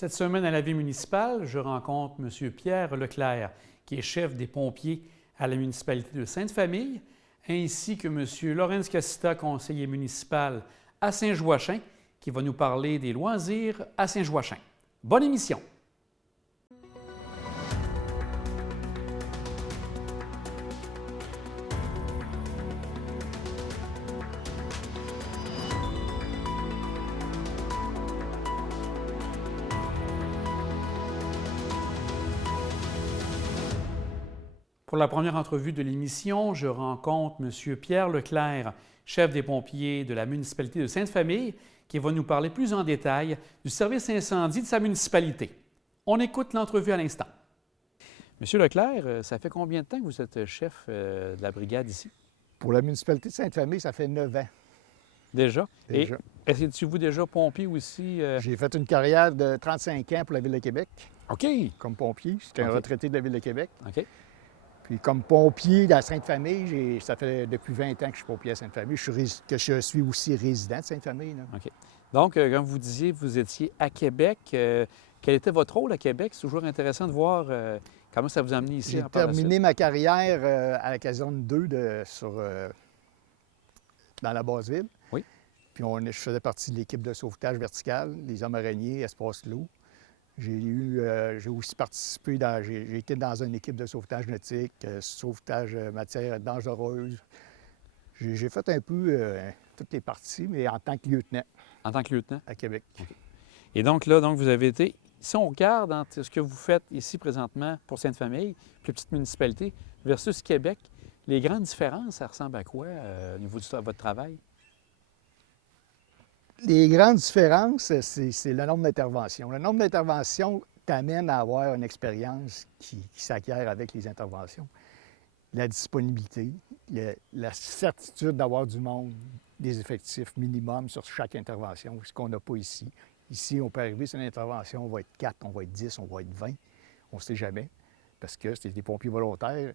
Cette semaine à la vie municipale, je rencontre M. Pierre Leclerc, qui est chef des pompiers à la municipalité de Sainte-Famille, ainsi que M. Laurence Cassita, conseiller municipal à Saint-Joachim, qui va nous parler des loisirs à Saint-Joachim. Bonne émission! Pour la première entrevue de l'émission, je rencontre M. Pierre Leclerc, chef des pompiers de la municipalité de Sainte-Famille, qui va nous parler plus en détail du service incendie de sa municipalité. On écoute l'entrevue à l'instant. Monsieur Leclerc, ça fait combien de temps que vous êtes chef de la brigade ici? Pour la municipalité de Sainte-Famille, ça fait 9 ans. Déjà? Déjà. Et étiez-vous déjà pompier aussi? J'ai fait une carrière de 35 ans pour la Ville de Québec. OK. Comme pompier. J'étais un retraité de la Ville de Québec. OK. Puis comme pompier à Sainte-Famille, ça fait depuis 20 ans que je suis pompier à Sainte-Famille. Je suis aussi résident de Sainte-Famille. OK. Donc, comme vous disiez, vous étiez à Québec. Quel était votre rôle à Québec? C'est toujours intéressant de voir comment ça vous a amené ici. J'ai terminé ma carrière à la caserne 2 dans la Basse-Ville. Oui. Puis je faisais partie de l'équipe de sauvetage vertical, les hommes araignées, espace clos. J'ai aussi participé j'ai été dans une équipe de sauvetage nautique, sauvetage matières dangereuses. J'ai fait un peu toutes les parties, mais en tant que lieutenant. En tant que lieutenant? À Québec. Okay. Et donc là, vous avez été... Si on regarde ce que vous faites ici présentement pour Sainte-Famille, plus petite municipalité, versus Québec, les grandes différences, ça ressemble à quoi au niveau de votre travail? Les grandes différences, c'est le nombre d'interventions. Le nombre d'interventions t'amène à avoir une expérience qui s'acquiert avec les interventions. La disponibilité, la certitude d'avoir du monde, des effectifs minimum sur chaque intervention, ce qu'on n'a pas ici. Ici, on peut arriver sur une intervention, on va être 4, on va être 10, on va être 20. On ne sait jamais, parce que c'est des pompiers volontaires.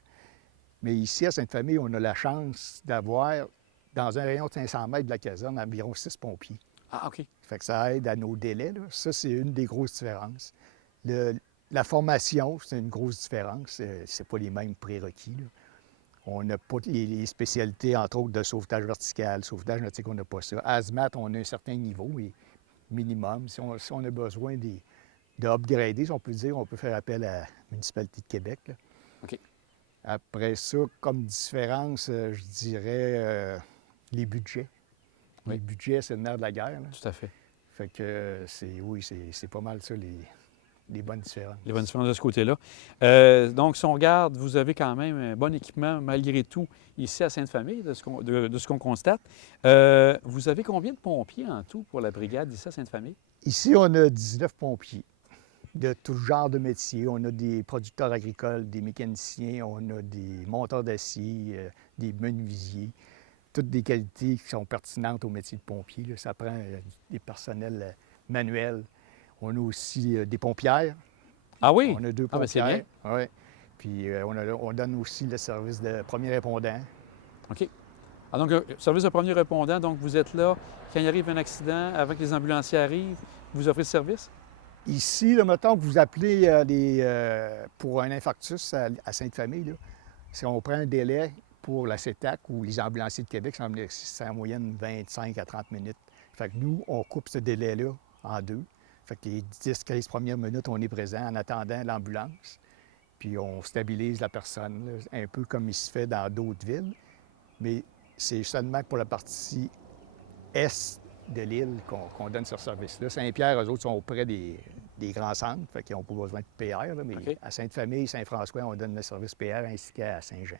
Mais ici, à Sainte-Famille, on a la chance d'avoir, dans un rayon de 500 mètres de la caserne, environ 6 pompiers. Ah, OK. Fait que ça aide à nos délais, là. Ça, c'est une des grosses différences. La formation, c'est une grosse différence. C'est pas les mêmes prérequis, là. On n'a pas les spécialités, entre autres, de sauvetage vertical, sauvetage nautique, on n'a pas ça. Hazmat, on a un certain niveau, mais minimum. Si on a besoin d'upgrader, si on peut dire, on peut faire appel à la municipalité de Québec, là. OK. Après ça, comme différence, je dirais les budgets. Oui. Les budgets, c'est le nerf de la guerre, là. Tout à fait. Fait que c'est pas mal ça, les bonnes différences. Les bonnes différences de ce côté-là. Donc, si on regarde, vous avez quand même un bon équipement, malgré tout, ici à Sainte-Famille, de ce qu'on constate. Vous avez combien de pompiers en tout pour la brigade ici à Sainte-Famille? Ici, on a 19 pompiers de tout genre de métiers. On a des producteurs agricoles, des mécaniciens, on a des monteurs d'acier, des menuisiers. Toutes des qualités qui sont pertinentes au métier de pompier, là. Ça prend des personnels manuels. On a aussi des pompières. Ah oui? On a 2 Ah, pompières. bien. Oui. Puis on donne aussi le service de premier répondant. OK. Ah, donc, service de premier répondant, donc vous êtes là, quand il arrive un accident, avant que les ambulanciers arrivent, vous offrez ce service? Ici, là, mettons que vous appelez pour un infarctus à Sainte-Famille, là, si on prend un délai pour la CETAC ou les ambulanciers de Québec, c'est en moyenne 25 à 30 minutes. Fait que nous, on coupe ce délai-là en 2. Fait que les 10-15 premières minutes, on est présent en attendant l'ambulance. Puis on stabilise la personne, là, un peu comme il se fait dans d'autres villes. Mais c'est seulement pour la partie est de l'île qu'on donne ce service-là. Saint-Pierre, eux autres, sont auprès des grands centres, fait qu'ils n'ont pas besoin de PR, là, mais OK. À Sainte-Famille, Saint-François, on donne le service PR ainsi qu'à Saint-Jean.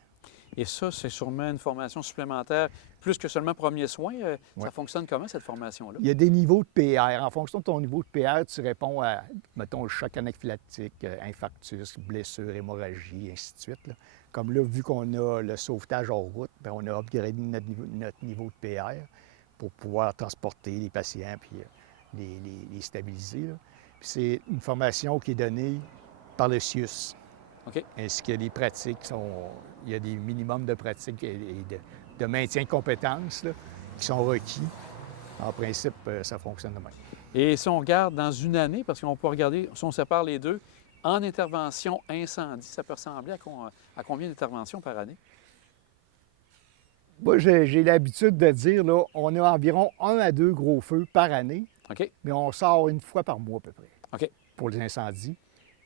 Et ça, c'est sûrement une formation supplémentaire, plus que seulement premiers soins. Ouais. Ça fonctionne comment, cette formation-là? Il y a des niveaux de PR. En fonction de ton niveau de PR, tu réponds à, mettons, le choc anaphylactique, infarctus, blessure, hémorragie, ainsi de suite, là. Comme là, vu qu'on a le sauvetage hors route, bien, on a upgradé notre niveau de PR pour pouvoir transporter les patients puis les stabiliser, là. Puis c'est une formation qui est donnée par le CIUS. OK. Ainsi qu'il y a des pratiques il y a des minimums de pratiques et de maintien de compétences là, qui sont requis. En principe, ça fonctionne de même. Et si on regarde dans une année, parce qu'on peut regarder, si on sépare les deux, en intervention incendie, ça peut ressembler à combien d'interventions par année? Moi, j'ai l'habitude de dire, là, on a environ 1 à 2 gros feux par année, OK? mais on sort une fois par mois à peu près OK. pour les incendies.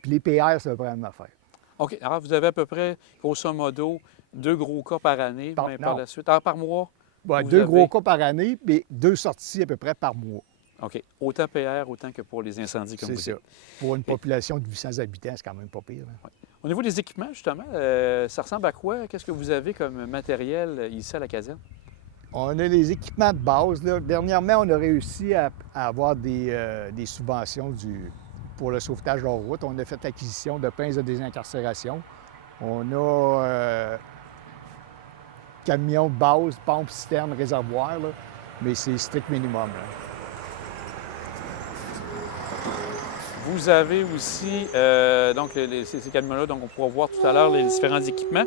Puis les PR, c'est à peu près la même affaire. OK. Alors, vous avez à peu près, grosso modo, 2 gros cas par année, mais par Non. la suite. Alors, par mois? Bon, Vous 2 avez- gros cas par année, mais 2 sorties à peu près par mois. OK. Autant PR, autant que pour les incendies, comme C'est vous ça. dites. Pour une population de 800 habitants, c'est quand même pas pire, là. Au niveau des équipements, justement, ça ressemble à quoi? Qu'est-ce que vous avez comme matériel ici à la caserne? On a les équipements de base, là. Dernièrement, on a réussi à avoir des subventions pour le sauvetage hors route. On a fait l'acquisition de pinces de désincarcération. On a camions de base, pompes, citernes, réservoirs, là. Mais c'est strict minimum, là. Vous avez aussi donc ces camions-là, donc on pourra voir tout à l'heure les différents équipements.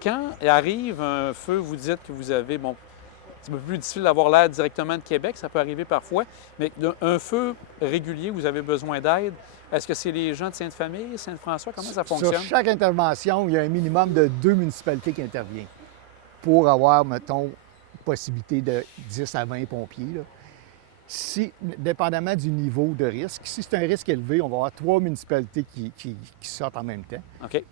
Quand arrive un feu, vous dites que vous avez, bon, c'est un peu plus difficile d'avoir l'air directement de Québec, ça peut arriver parfois, mais un feu régulier, vous avez besoin d'aide. Est-ce que c'est les gens de Sainte-Famille, Saint-François? Comment ça fonctionne? Sur chaque intervention, il y a un minimum de 2 municipalités qui interviennent pour avoir, mettons, possibilité de 10 à 20 pompiers, là. Si, dépendamment du niveau de risque, si c'est un risque élevé, on va avoir 3 municipalités qui sortent en même temps. OK.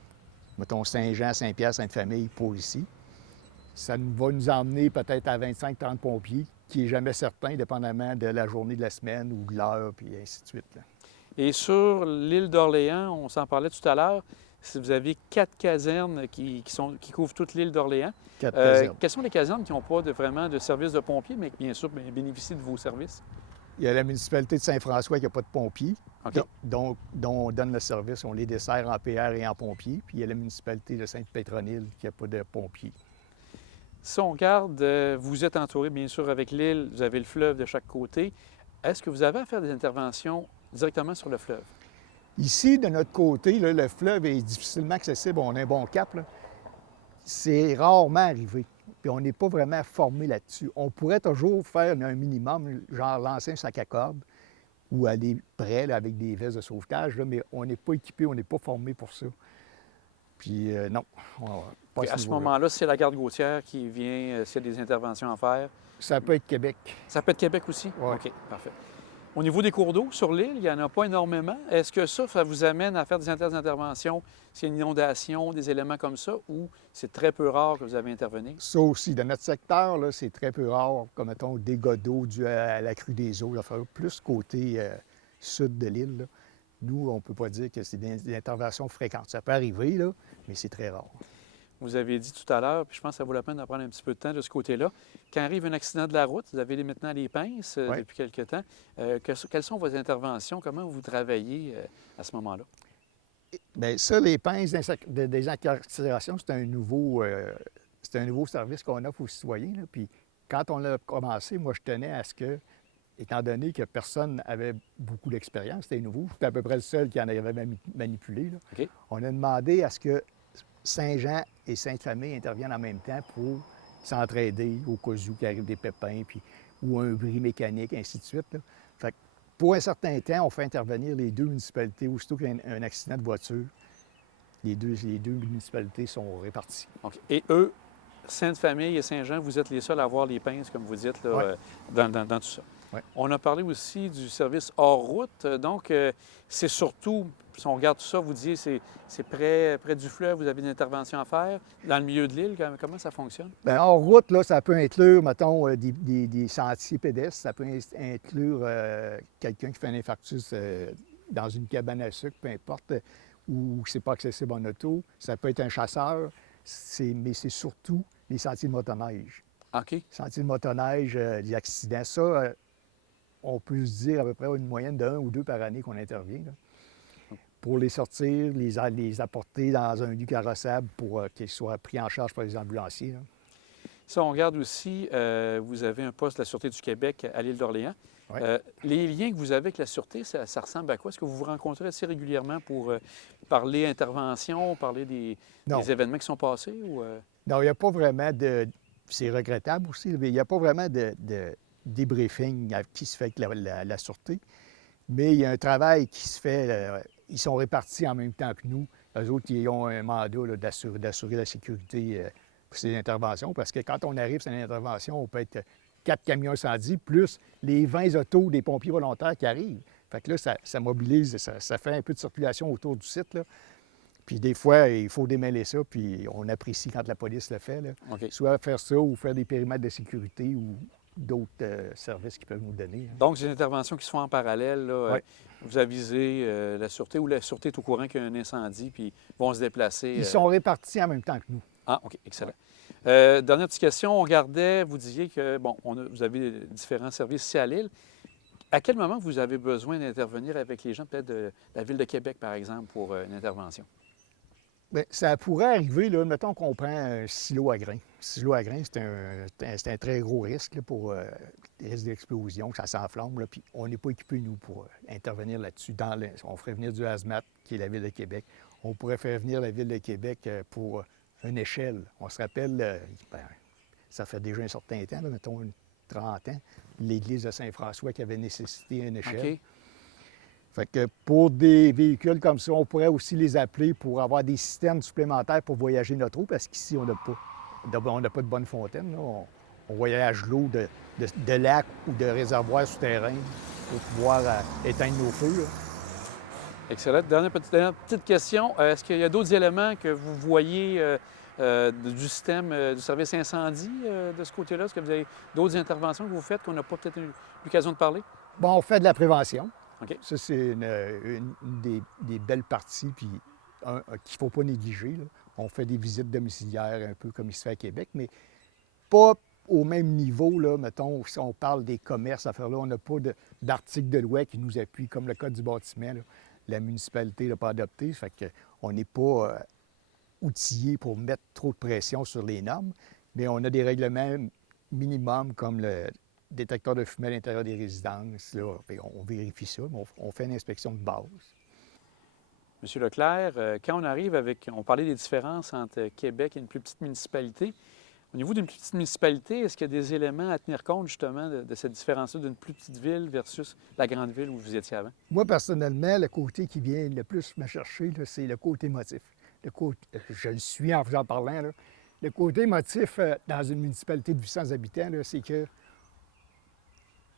Mettons Saint-Jean, Saint-Pierre, Sainte-Famille pour ici. Ça va nous emmener peut-être à 25-30 pompiers, qui n'est jamais certain, dépendamment de la journée de la semaine ou de l'heure, puis ainsi de suite, là. Et sur l'île d'Orléans, on s'en parlait tout à l'heure, si vous avez 4 casernes qui couvrent toute l'île d'Orléans. 4 casernes. Quelles sont les casernes qui n'ont pas vraiment de service de pompiers, mais qui, bien sûr, bénéficient de vos services? Il y a la municipalité de Saint-François qui n'a pas de pompiers, OK. dont on donne le service. On les dessert en PR et en pompiers. Puis il y a la municipalité de Sainte-Pétronille qui n'a pas de pompiers. Si on regarde, vous êtes entouré, bien sûr, avec l'île, vous avez le fleuve de chaque côté. Est-ce que vous avez à faire des interventions directement sur le fleuve? Ici, de notre côté, là, le fleuve est difficilement accessible. On a un bon cap, là. C'est rarement arrivé. Puis on n'est pas vraiment formé là-dessus. On pourrait toujours faire un minimum, genre lancer un sac à cordes ou aller près là, avec des vestes de sauvetage, là, mais on n'est pas équipé, on n'est pas formé pour ça. Puis non, on va pas Puis à ce moment-là, c'est la garde côtière qui vient, s'il y a des interventions à faire. Ça peut être Québec. Ça peut être Québec aussi? Ouais. OK, parfait. Au niveau des cours d'eau sur l'île, il n'y en a pas énormément. Est-ce que ça vous amène à faire des interventions s'il y a une inondation, des éléments comme ça, ou c'est très peu rare que vous avez intervenu? Ça aussi, dans notre secteur, là, c'est très peu rare, comme mettons dégâts d'eau dû à la crue des eaux, là, plus côté sud de l'île, là. Nous, on ne peut pas dire que c'est des interventions fréquentes. Ça peut arriver, là, mais c'est très rare. Vous avez dit tout à l'heure, puis je pense que ça vaut la peine d'en prendre un petit peu de temps de ce côté-là. Quand arrive un accident de la route, vous avez maintenant les pinces Oui. depuis quelque temps. Quelles sont vos interventions? Comment vous travaillez à ce moment-là? Bien, ça, les pinces de désincarcération, c'est un nouveau service qu'on offre aux citoyens, là. Puis quand on a commencé, moi, je tenais à ce que, étant donné que personne n'avait beaucoup d'expérience, c'était nouveau, j'étais à peu près le seul qui en avait manipulé, là. OK. On a demandé à ce que Saint-Jean et Sainte-Famille interviennent en même temps pour s'entraider au cas où il arrive des pépins, puis, ou un bris mécanique, ainsi de suite, là. Fait que pour un certain temps, on fait intervenir les 2 municipalités. Aussitôt qu'il y a un accident de voiture, les deux municipalités sont réparties. OK. Et eux, Sainte-Famille et Saint-Jean, vous êtes les seuls à avoir les pinces, comme vous dites, là, Ouais. dans tout ça. Ouais. On a parlé aussi du service hors route. Donc, c'est surtout, si on regarde tout ça, vous disiez c'est près du fleuve, vous avez une intervention à faire. Dans le milieu de l'île, comment ça fonctionne? Bien, hors route, là, ça peut inclure, mettons, des sentiers pédestres. Ça peut inclure quelqu'un qui fait un infarctus dans une cabane à sucre, peu importe, où c'est pas accessible en auto. Ça peut être un chasseur, mais c'est surtout les sentiers de motoneige. OK. Sentiers de motoneige, les accidents, ça, on peut se dire à peu près une moyenne de 1 ou 2 par année qu'on intervient, là, pour les sortir, les apporter dans un lieu carrossable pour qu'ils soient pris en charge par les ambulanciers, là. Si on regarde aussi, vous avez un poste de la Sûreté du Québec à l'île d'Orléans. Oui. Les liens que vous avez avec la Sûreté, ça ressemble à quoi? Est-ce que vous vous rencontrez assez régulièrement pour parler intervention, parler des événements qui sont passés? Ou, Non, il n'y a pas vraiment de... C'est regrettable aussi, mais il n'y a pas vraiment débriefing qui se fait avec la Sûreté. Mais il y a un travail qui se fait. Ils sont répartis en même temps que nous. Eux autres, ils ont un mandat là, d'assurer la sécurité pour ces interventions. Parce que quand on arrive sur une intervention, on peut être 4 camions incendies, plus les 20 autos des pompiers volontaires qui arrivent. Fait que là, ça mobilise, ça fait un peu de circulation autour du site, là. Puis des fois, il faut démêler ça, puis on apprécie quand la police le fait, là. OK. Soit faire ça ou faire des périmètres de sécurité ou d'autres services qu'ils peuvent nous donner, hein. Donc, c'est une intervention qui se fait en parallèle. Là, Oui. vous avisez la Sûreté ou la Sûreté est au courant qu'il y a un incendie, puis ils vont se déplacer. Ils sont répartis en même temps que nous. Ah, OK, excellent. Dernière petite question. On regardait, vous disiez que, bon, vous avez différents services ici à l'île. À quel moment vous avez besoin d'intervenir avec les gens, peut-être de la Ville de Québec, par exemple, pour une intervention? Bien, ça pourrait arriver, là, mettons qu'on prend un silo à grains. Le silo à grains, c'est un très gros risque là, pour les risques d'explosion, que ça s'enflamme, là, puis on n'est pas équipés, nous, pour intervenir là-dessus. On ferait venir du HAZMAT, qui est la Ville de Québec. On pourrait faire venir la Ville de Québec pour une échelle. On se rappelle, ben, ça fait déjà un certain temps, là, mettons 30 ans, l'église de Saint-François qui avait nécessité une échelle. OK. Fait que pour des véhicules comme ça, on pourrait aussi les appeler pour avoir des systèmes supplémentaires pour voyager notre eau, parce qu'ici, on n'a pas de bonne fontaine, là. On voyage l'eau de lacs ou de réservoirs souterrains pour pouvoir éteindre nos feux, là. Excellent. Dernière petite question. Est-ce qu'il y a d'autres éléments que vous voyez du système du service incendie de ce côté-là? Est-ce que vous avez d'autres interventions que vous faites qu'on n'a pas peut-être eu l'occasion de parler? Bon, on fait de la prévention. OK. Ça, c'est une des belles parties puis qu'il ne faut pas négliger, là. On fait des visites domiciliaires un peu comme il se fait à Québec, mais pas au même niveau, là, mettons, si on parle des commerces, affaires-là, on n'a pas d'articles de loi qui nous appuient, comme le Code du bâtiment, là. La municipalité n'a pas adopté, fait qu'on n'est pas outillé pour mettre trop de pression sur les normes, mais on a des règlements minimums comme le détecteur de fumée à l'intérieur des résidences. Là, on vérifie ça, mais on fait une inspection de base. Monsieur Leclerc, quand on arrive avec... On parlait des différences entre Québec et une plus petite municipalité. Au niveau d'une plus petite municipalité, est-ce qu'il y a des éléments à tenir compte, justement, de cette différence-là d'une plus petite ville versus la grande ville où vous étiez avant? Moi, personnellement, le côté qui vient le plus me chercher, là, c'est le côté émotif. Je le suis en vous en parlant, là. Le côté émotif dans une municipalité de 800 habitants, là, c'est que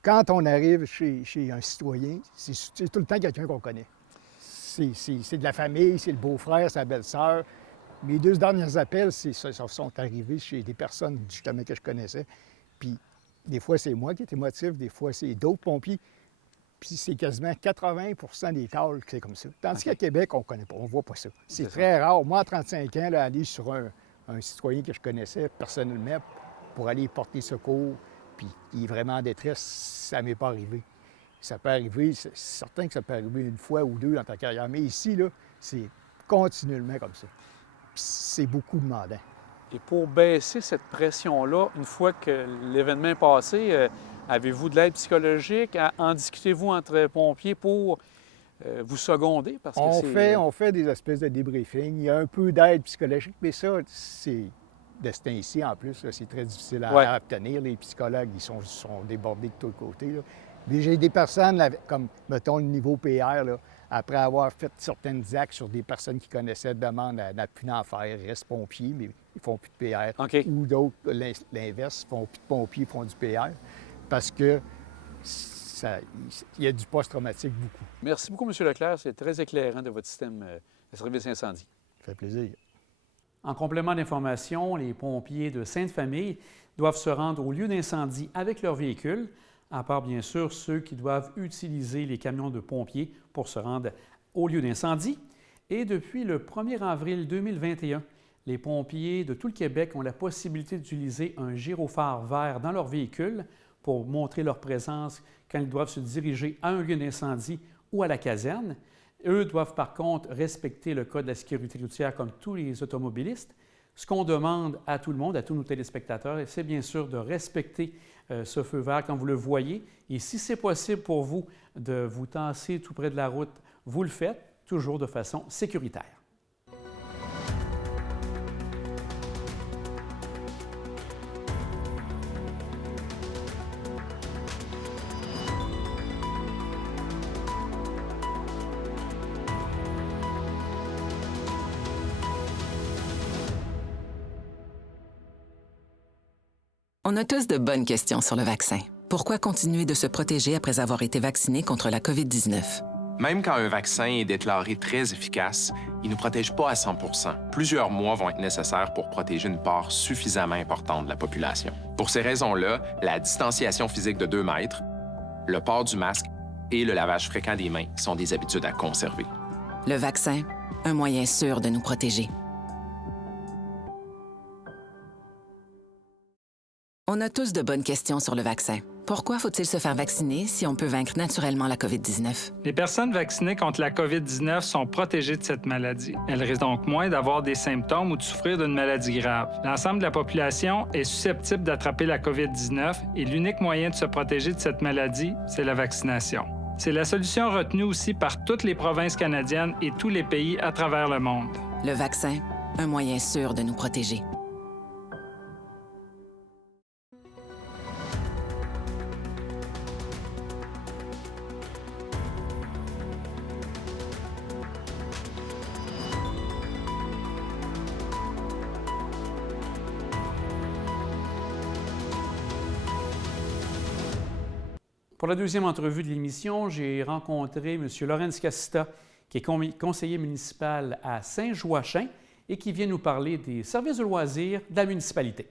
quand on arrive chez un citoyen, c'est tout le temps quelqu'un qu'on connaît. C'est de la famille, c'est le beau-frère, c'est la belle-sœur. Mes 2 derniers appels sont arrivés chez des personnes, justement, que je connaissais. Puis, des fois, c'est moi qui est émotif, des fois, c'est d'autres pompiers. Puis, c'est quasiment 80 des calls que c'est comme ça. Tandis qu'à Québec, on ne connaît pas, on ne voit pas ça. C'est très rare. Moi, à 35 ans, là, aller sur un citoyen que je connaissais personnellement pour aller porter secours, puis il est vraiment en détresse, ça ne m'est pas arrivé. Ça peut arriver, c'est certain que ça peut arriver une fois ou deux dans ta carrière, mais ici, là, c'est continuellement comme ça. Puis c'est beaucoup demandant. Et pour baisser cette pression-là, une fois que l'événement est passé, avez-vous de l'aide psychologique? En discutez-vous entre pompiers pour vous seconder? Parce que on fait des espèces de débriefing. Il y a un peu d'aide psychologique, mais ça, c'est de ce temps-ci en plus, là, c'est très difficile à obtenir. Les psychologues, ils sont débordés de tous côtés, là. Mais j'ai des personnes, là, comme, mettons, le niveau PR, là, après avoir fait certaines actes sur des personnes qui connaissaient, demandent à plus d'en faire, restent pompiers, mais ils font plus de PR. OK. Ou d'autres, l'inverse, font plus de pompiers, font du PR, parce que il y a du post-traumatique beaucoup. Merci beaucoup, M. Leclerc. C'est très éclairant de votre système de service incendie. Ça fait plaisir. En complément d'information, les pompiers de Sainte-Famille doivent se rendre au lieu d'incendie avec leur véhicule, à part bien sûr ceux qui doivent utiliser les camions de pompiers pour se rendre au lieu d'incendie. Et depuis le 1er avril 2021, les pompiers de tout le Québec ont la possibilité d'utiliser un gyrophare vert dans leur véhicule pour montrer leur présence quand ils doivent se diriger à un lieu d'incendie ou à la caserne. Eux doivent par contre respecter le code de la sécurité routière comme tous les automobilistes. Ce qu'on demande à tout le monde, à tous nos téléspectateurs, c'est bien sûr de respecter ce feu vert quand vous le voyez. Et si c'est possible pour vous de vous tasser tout près de la route, vous le faites, toujours de façon sécuritaire. On a tous de bonnes questions sur le vaccin. Pourquoi continuer de se protéger après avoir été vacciné contre la COVID-19? Même quand un vaccin est déclaré très efficace, il ne nous protège pas à 100 %. Plusieurs mois vont être nécessaires pour protéger une part suffisamment importante de la population. Pour ces raisons-là, la distanciation physique de 2 mètres, le port du masque et le lavage fréquent des mains sont des habitudes à conserver. Le vaccin, un moyen sûr de nous protéger. On a tous de bonnes questions sur le vaccin. Pourquoi faut-il se faire vacciner si on peut vaincre naturellement la COVID-19? Les personnes vaccinées contre la COVID-19 sont protégées de cette maladie. Elles risquent donc moins d'avoir des symptômes ou de souffrir d'une maladie grave. L'ensemble de la population est susceptible d'attraper la COVID-19 et l'unique moyen de se protéger de cette maladie, c'est la vaccination. C'est la solution retenue aussi par toutes les provinces canadiennes et tous les pays à travers le monde. Le vaccin, un moyen sûr de nous protéger. Pour la deuxième entrevue de l'émission, j'ai rencontré M. Laurens Casita, qui est conseiller municipal à Saint-Joachim et qui vient nous parler des services de loisirs de la municipalité.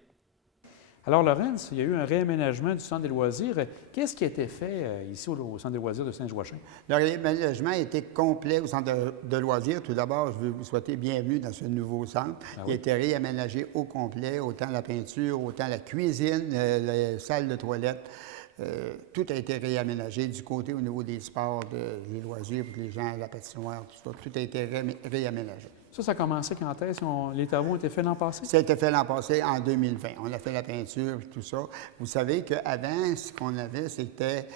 Alors, Laurens, il y a eu un réaménagement du centre des loisirs. Qu'est-ce qui a été fait ici au centre des loisirs de Saint-Joachim? Le réaménagement a été complet au centre de loisirs. Tout d'abord, je veux vous souhaiter bienvenue dans ce nouveau centre. Ah oui. Il a été réaménagé au complet, autant la peinture, autant la cuisine, la salle de toilette. Tout a été réaménagé du côté au niveau des sports, des loisirs pour les gens, la patinoire, tout ça. Tout a été réaménagé. Ça a commencé quand est-ce? Les travaux ont été faits l'an passé? Ça a été fait l'an passé, en 2020. On a fait la peinture et tout ça. Vous savez qu'avant, ce qu'on avait, c'était...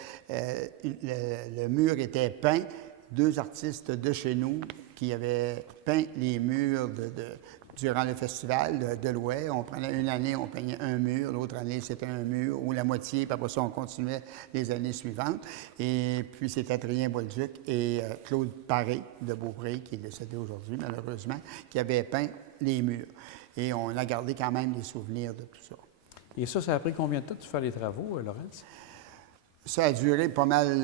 le mur était peint. 2 artistes de chez nous qui avaient peint les murs durant le festival de l'Ouest. On prenait une année, on peignait un mur, l'autre année, c'était un mur, ou la moitié, puis après ça, on continuait les années suivantes. Et puis, c'était Adrien Bolduc et Claude Paré de Beaupré, qui est décédé aujourd'hui, malheureusement, qui avaient peint les murs. Et on a gardé quand même des souvenirs de tout ça. Et ça a pris combien de temps de faire les travaux, Laurens? Ça a duré pas mal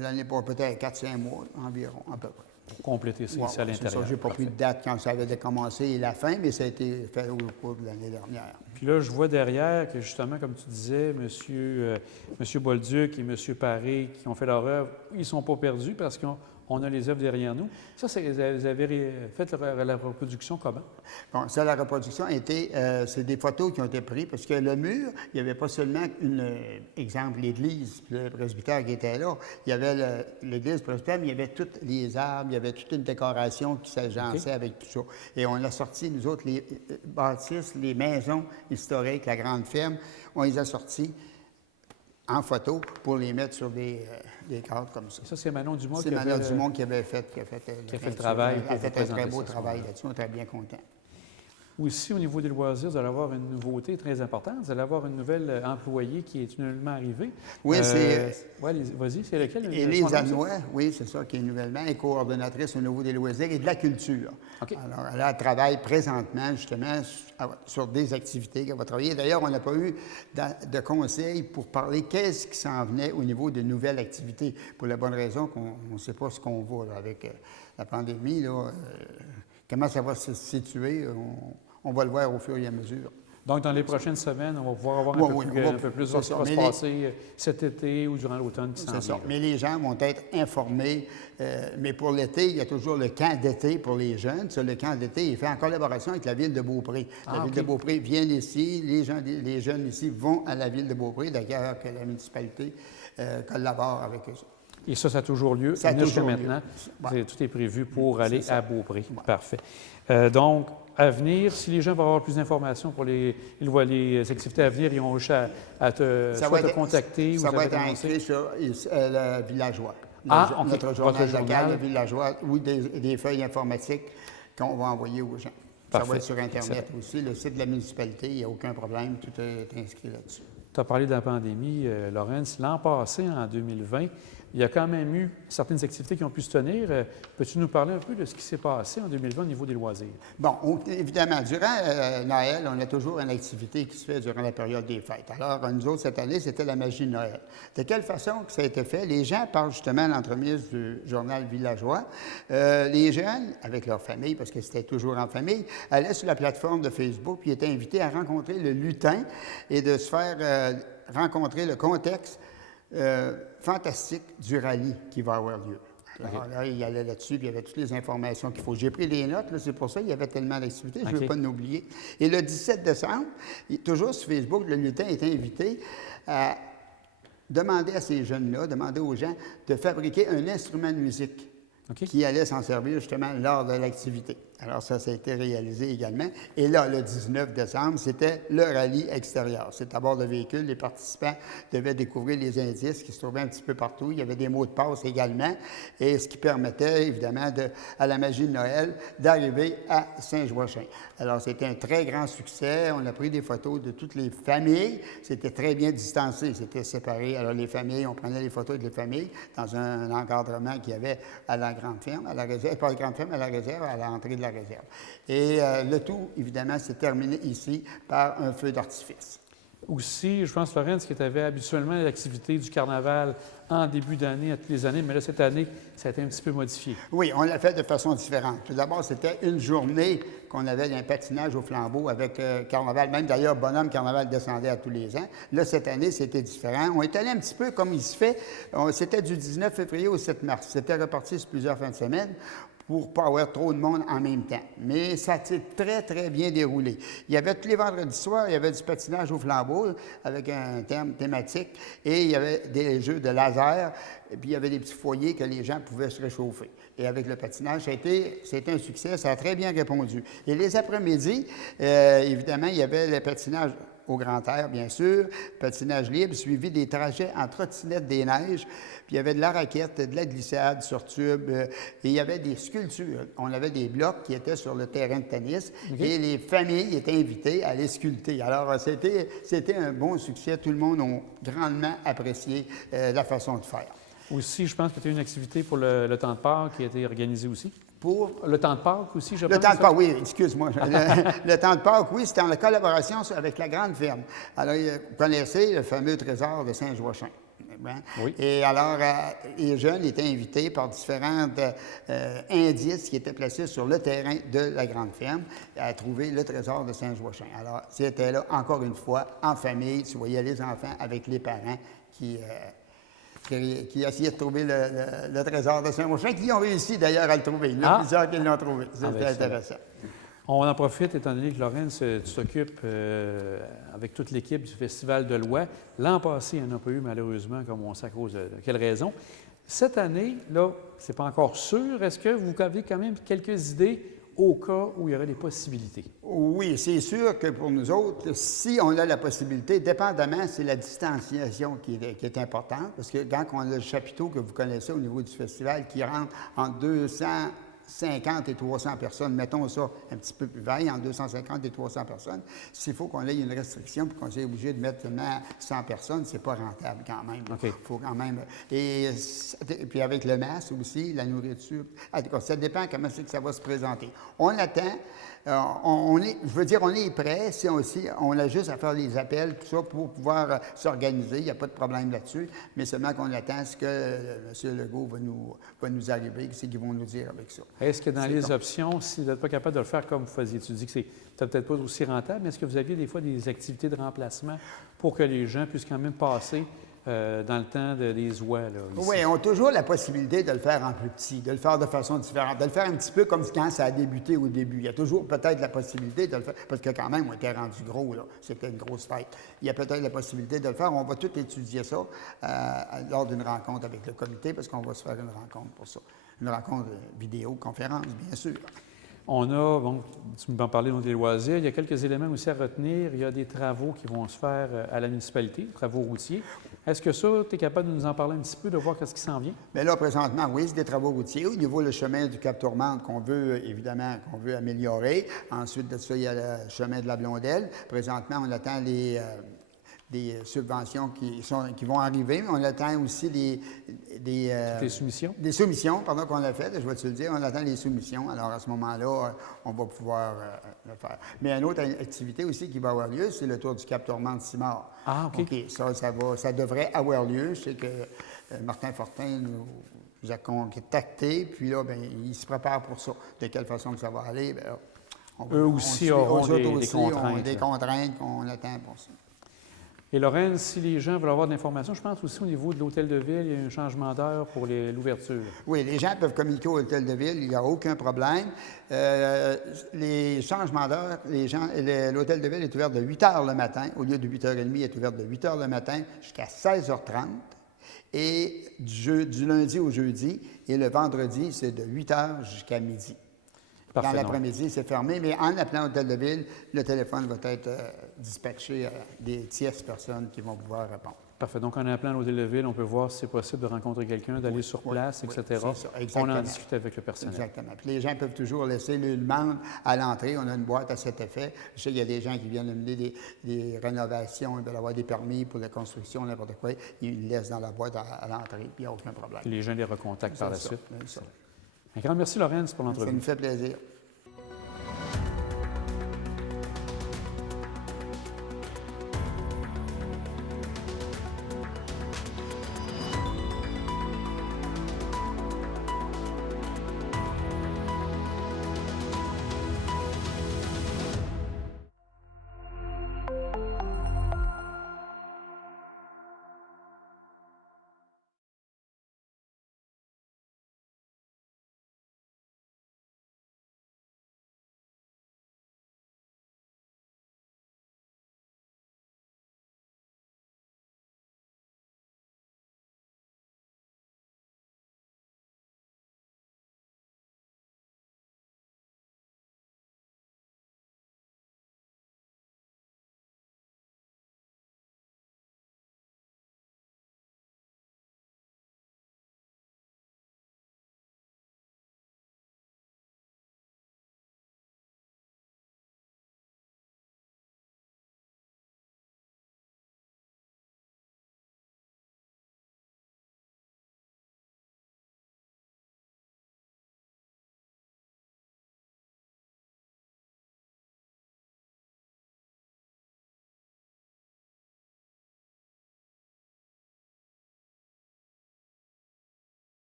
l'année, peut-être 4-5 mois environ, à peu près. Pour compléter ça ici à l'intérieur. C'est ça, je n'ai pas pris de date quand ça avait commencé et la fin, mais ça a été fait au cours de l'année dernière. Puis là, je vois derrière que, justement, comme tu disais, M. Bolduc et M. Paré, qui ont fait leur œuvre, ils ne sont pas perdus parce qu'on a les œuvres derrière nous. Ça, vous avez fait la reproduction comment? Bon, ça, la reproduction a été... c'est des photos qui ont été prises parce que le mur, il n'y avait pas seulement exemple, l'église, le presbytère qui était là. Il y avait l'église, le presbytère, mais il y avait tous les arbres, il y avait toute une décoration qui s'agençait avec tout ça. Et on a sorti, nous autres, les bâtisses, les maisons historiques, la grande ferme, on les a sortis en photo pour les mettre sur des cadres comme ça. Ça, c'est Manon Dumont qui avait fait le travail. Elle a fait un très beau travail là-dessus. On est très bien contents. Aussi, au niveau des loisirs, vous allez avoir une nouveauté très importante. Vous allez avoir une nouvelle employée qui est nouvellement arrivée. Oui, c'est... Oui, vas-y, c'est laquelle? Élise Anois, oui, c'est ça, qui est nouvellement est coordonnatrice au niveau des loisirs et de la culture. OK. Alors, elle travaille présentement, justement, sur des activités qu'elle va travailler. D'ailleurs, on n'a pas eu de conseils pour parler qu'est-ce qui s'en venait au niveau de nouvelles activités, pour la bonne raison qu'on ne sait pas ce qu'on va là, avec la pandémie. Là, comment ça va se situer, on va le voir au fur et à mesure. Donc, dans les prochaines semaines, on va pouvoir avoir un peu plus de ce qui va se passer cet été ou durant l'automne qui s'en vient. C'est ça. Mais les gens vont être informés. Mais pour l'été, il y a toujours le camp d'été pour les jeunes. Ça, le camp d'été est fait en collaboration avec la Ville de Beaupré. La Ville de Beaupré vient ici. Les jeunes ici vont à la Ville de Beaupré. D'ailleurs, que la municipalité collabore avec eux. Et ça a toujours lieu. Ça a toujours maintenant. Ouais. Tout est prévu pour aller à Beaupré. Ouais. Parfait. Donc, à venir, si les gens veulent avoir plus d'informations pour les activités à venir, ils ont réussi à te contacter ou ça va être annoncer. inscrit sur le Villageois. Notre journal local, le Villageois, ou des feuilles informatiques qu'on va envoyer aux gens. Parfait. Ça va être sur Internet aussi. Le site de la municipalité, il n'y a aucun problème. Tout est inscrit là-dessus. Tu as parlé de la pandémie, Laurens. L'an passé, en 2020, il y a quand même eu certaines activités qui ont pu se tenir. Peux-tu nous parler un peu de ce qui s'est passé en 2020 au niveau des loisirs? Bon, évidemment, durant Noël, on a toujours une activité qui se fait durant la période des fêtes. Alors, nous autres, cette année, c'était la magie de Noël. De quelle façon que ça a été fait? Les gens parlent justement à l'entremise du journal villageois. Les jeunes, avec leur famille, parce que c'était toujours en famille, allaient sur la plateforme de Facebook puis étaient invités à rencontrer le lutin et de se faire rencontrer le contexte fantastique du rallye qui va avoir lieu. Alors là, il allait là-dessus, puis il y avait toutes les informations qu'il faut. J'ai pris des notes, là, c'est pour ça qu'il y avait tellement d'activités, je ne veux pas nous oublier. Et le 17 décembre, toujours sur Facebook, le lutin est invité à demander à ces jeunes-là, demander aux gens de fabriquer un instrument de musique qui allait s'en servir justement lors de l'activité. Alors ça a été réalisé également. Et là, le 19 décembre, c'était le rallye extérieur. C'est à bord de véhicule. Les participants devaient découvrir les indices qui se trouvaient un petit peu partout. Il y avait des mots de passe également, et ce qui permettait, évidemment, à la magie de Noël, d'arriver à Saint-Joachim. Alors, c'était un très grand succès. On a pris des photos de toutes les familles. C'était très bien distancé. C'était séparé. Alors, les familles, on prenait les photos de les familles dans un encadrement qu'il y avait à la grande ferme, à la réserve, pas à la grande ferme, à la réserve, à l'entrée de la réserve. Et le tout, évidemment, s'est terminé ici par un feu d'artifice. Aussi, je pense, Florence, que tu avais habituellement l'activité du carnaval en début d'année, à toutes les années, mais là, cette année, ça a été un petit peu modifié. Oui, on l'a fait de façon différente. Tout d'abord, c'était une journée qu'on avait d'un patinage au flambeau avec carnaval. Même d'ailleurs, Bonhomme Carnaval descendait à tous les ans. Là, cette année, c'était différent. On est allé un petit peu comme il se fait. C'était du 19 février au 7 mars. C'était reparti sur plusieurs fins de semaine pour ne pas avoir trop de monde en même temps. Mais ça s'est très, très bien déroulé. Il y avait tous les vendredis soirs, il y avait du patinage au flambeau avec un thème thématique et il y avait des jeux de laser, et puis il y avait des petits foyers que les gens pouvaient se réchauffer. Et avec le patinage, c'était un succès, ça a très bien répondu. Et les après-midi, évidemment, il y avait le patinage au grand air, bien sûr, patinage libre, suivi des trajets en trottinette des neiges. Puis il y avait de la raquette, de la glissade sur tube, et il y avait des sculptures. On avait des blocs qui étaient sur le terrain de tennis, et les familles étaient invitées à les sculpter. Alors, c'était un bon succès. Tout le monde a grandement apprécié la façon de faire. Aussi, je pense que tu as eu une activité pour le temps de Pâques qui a été organisée aussi. Pour le temps de Pâques aussi, je pense. Le temps de Pâques, oui, excuse-moi. Le temps de Pâques, oui, c'était en collaboration avec la grande ferme. Alors, vous connaissez le fameux trésor de Saint-Joachim. Oui. Et alors, les jeunes étaient invités par différents indices qui étaient placés sur le terrain de la grande ferme à trouver le trésor de Saint-Joachim. Alors, c'était là, encore une fois, en famille. Tu voyais les enfants avec les parents qui essayaient de trouver le trésor de Saint-Joachim, qui ont réussi d'ailleurs à le trouver. Il y en a plusieurs qui l'ont trouvé. C'était intéressant. On en profite, étant donné que Laurence, tu t'occupes avec toute l'équipe du Festival de l'Oie. L'an passé, il n'y en a pas eu malheureusement, comme on sait à cause de quelle raison. Cette année, là, c'est pas encore sûr. Est-ce que vous avez quand même quelques idées au cas où il y aurait des possibilités? Oui, c'est sûr que pour nous autres, si on a la possibilité, dépendamment, c'est la distanciation qui est importante, parce que quand on a le chapiteau que vous connaissez au niveau du festival qui rentre en 250 et 300 personnes, mettons ça un petit peu plus vaille, en 250 et 300 personnes, s'il faut qu'on ait une restriction puis qu'on soit obligé de mettre seulement 100 personnes, c'est pas rentable quand même. Il faut quand même... Et puis avec le masque aussi, la nourriture, en tout cas, ça dépend comment c'est que ça va se présenter. On attend, on est prêt, on a juste à faire les appels, tout ça, pour pouvoir s'organiser, il n'y a pas de problème là-dessus, mais seulement qu'on attend ce que M. Legault va nous arriver, c'est qu'ils vont nous dire avec ça. Est-ce que dans les options, si vous n'êtes pas capable de le faire comme vous faisiez, tu dis que c'est peut-être pas aussi rentable, mais est-ce que vous aviez des fois des activités de remplacement pour que les gens puissent quand même passer dans le temps des oies? Là, oui, on a toujours la possibilité de le faire en plus petit, de le faire de façon différente, de le faire un petit peu comme quand ça a débuté au début. Il y a toujours peut-être la possibilité de le faire, parce que quand même, on était rendu gros, là. C'était une grosse fête. Il y a peut-être la possibilité de le faire. On va tout étudier ça lors d'une rencontre avec le comité, parce qu'on va se faire une rencontre pour ça. Une rencontre vidéoconférence, bien sûr. On a, bon, tu m'en parlais dans des loisirs, il y a quelques éléments aussi à retenir. Il y a des travaux qui vont se faire à la municipalité, travaux routiers. Est-ce que ça, tu es capable de nous en parler un petit peu, de voir ce qui s'en vient? Bien là, présentement, oui, c'est des travaux routiers. Au niveau du chemin du Cap-Tourmente qu'on veut améliorer. Ensuite de ça, il y a le chemin de la Blondelle. Présentement, on attend subventions qui vont arriver, mais on attend aussi Des soumissions? Des soumissions, pardon, qu'on a faites, je vais te le dire, on attend les soumissions. Alors, à ce moment-là, on va pouvoir le faire. Mais une autre activité aussi qui va avoir lieu, c'est le Tour du Cap Tourmente-Simard. Ah, OK. Ça devrait avoir lieu. Je sais que Martin Fortin nous a contactés, puis là, bien, il se prépare pour ça. De quelle façon que ça va aller, bien, Eux aussi auront des contraintes. Des contraintes qu'on attend pour ça. Et Lorraine, si les gens veulent avoir de l'information, je pense aussi au niveau de l'hôtel de ville, il y a un changement d'heure pour l'ouverture. Oui, les gens peuvent communiquer au hôtel de ville, il n'y a aucun problème. Les changements d'heure, l'hôtel de ville est ouvert de 8 h le matin, au lieu de 8h30, il est ouvert de 8 h le matin jusqu'à 16h30. Et du lundi au jeudi, et le vendredi, c'est de 8 h jusqu'à midi. Parfait, dans l'après-midi, c'est fermé, mais en appelant l'hôtel de ville, le téléphone va être dispatché à des tierces personnes qui vont pouvoir répondre. Parfait. Donc, en appelant l'hôtel de ville, on peut voir si c'est possible de rencontrer quelqu'un, d'aller sur place, etc. C'est ça, on en discute avec le personnel. Exactement. Puis les gens peuvent toujours laisser le demande à l'entrée. On a une boîte à cet effet. Je sais qu'il y a des gens qui viennent demander des rénovations, ils veulent avoir des permis pour la construction, n'importe quoi. Ils le laissent dans la boîte à l'entrée, puis il n'y a aucun problème. Puis les gens les recontactent par la suite. Ça. Un grand merci, Laurence, pour l'entrevue. Ça nous fait plaisir.